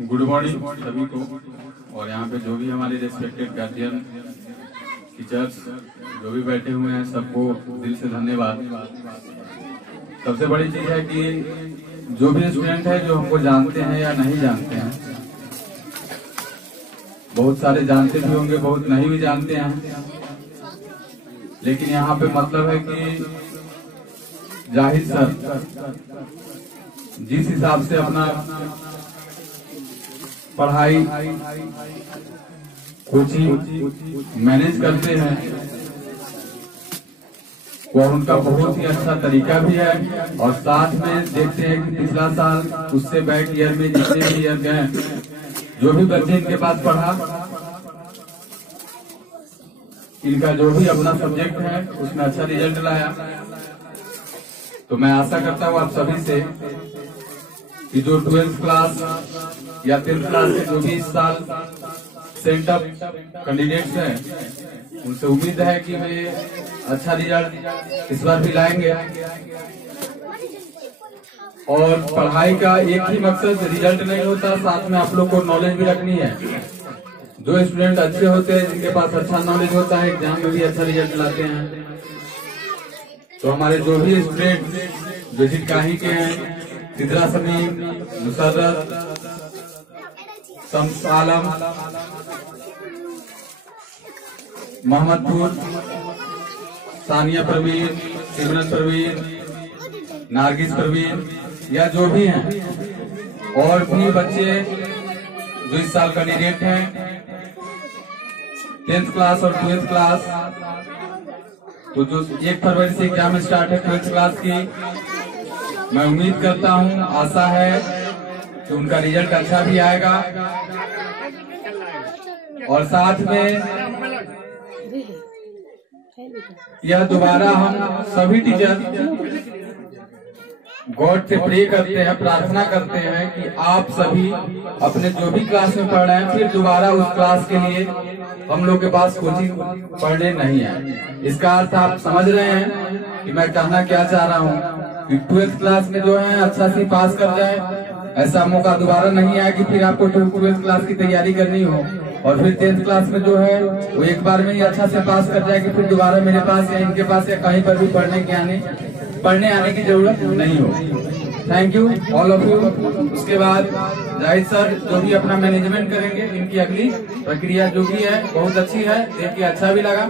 Good morning सभी को। और यहाँ पे जो भी हमारे रेस्पेक्टेड गार्जियन, टीचर्स जो भी बैठे हुए हैं, सबको दिल से धन्यवाद। सबसे बड़ी चीज है कि जो भी स्टूडेंट है जो हमको जानते हैं या नहीं जानते हैं, बहुत सारे जानते भी होंगे, बहुत नहीं भी जानते हैं, लेकिन यहाँ पे मतलब है कि जाहिर सर जिस हिसाब से अपना पढ़ाई कोचिंग मैनेज करते हैं और उनका बहुत ही अच्छा तरीका भी है। और साथ में देखते हैं कि पिछला साल उससे बैक ईयर में जितने भी ईयर गए, जो भी बच्चे इनके पास पढ़ा, इनका जो भी अपना सब्जेक्ट है उसमें अच्छा रिजल्ट लाया। तो मैं आशा करता हूँ आप सभी से कि जो 12th क्लास या 10th क्लास के जो भी इस साल सेंटअप कैंडिडेट्स हैं, उनसे उम्मीद है कि वे अच्छा रिजल्ट इस बार भी लाएंगे। और पढ़ाई का एक ही मकसद रिजल्ट नहीं होता, साथ में आप लोग को नॉलेज भी रखनी है। जो स्टूडेंट अच्छे होते हैं, जिनके पास अच्छा नॉलेज होता है, एग्जाम में भी अच्छा रिजल्ट लाते हैं। तो हमारे जो भी स्टूडेंट विजिट काही के हैं, सिद्रा समीम, मुसर्रत, शम्स आलम, मोहम्मदपुर, सानिया परवीन, सिमरन परवीन, नारगिस परवीन, या जो भी हैं, और भी बच्चे जो इस साल कैंडिडेट हैं 10th क्लास और 12th क्लास, तो जो 1 फरवरी से एग्जाम स्टार्ट है 12th क्लास की, मैं उम्मीद करता हूं, आशा है कि उनका रिजल्ट अच्छा भी आएगा। और साथ में यह दोबारा हम सभी टीचर गॉड से प्रे करते हैं, प्रार्थना करते हैं कि आप सभी अपने जो भी क्लास में पढ़ रहे हैं, फिर दोबारा उस क्लास के लिए हम लोग के पास कोचिंग पढ़ने नहीं है। इसका अर्थ आप समझ रहे हैं कि मैं कहना क्या चाह रहा हूँ कि 12th क्लास में जो है अच्छा से पास कर जाए। ऐसा मौका दोबारा नहीं आया कि फिर आपको 12th क्लास की तैयारी करनी हो, और फिर 10th क्लास में जो है वो एक बार में ही अच्छा से पास कर जाए कि फिर दोबारा मेरे पास या इनके पास या कहीं पर भी पढ़ने आने की जरूरत नहीं हो। Thank you all of you. उसके बाद जाहिद सर जो भी अपना मैनेजमेंट करेंगे, इनकी अगली प्रक्रिया जो भी है बहुत अच्छी है, देख के अच्छा भी लगा।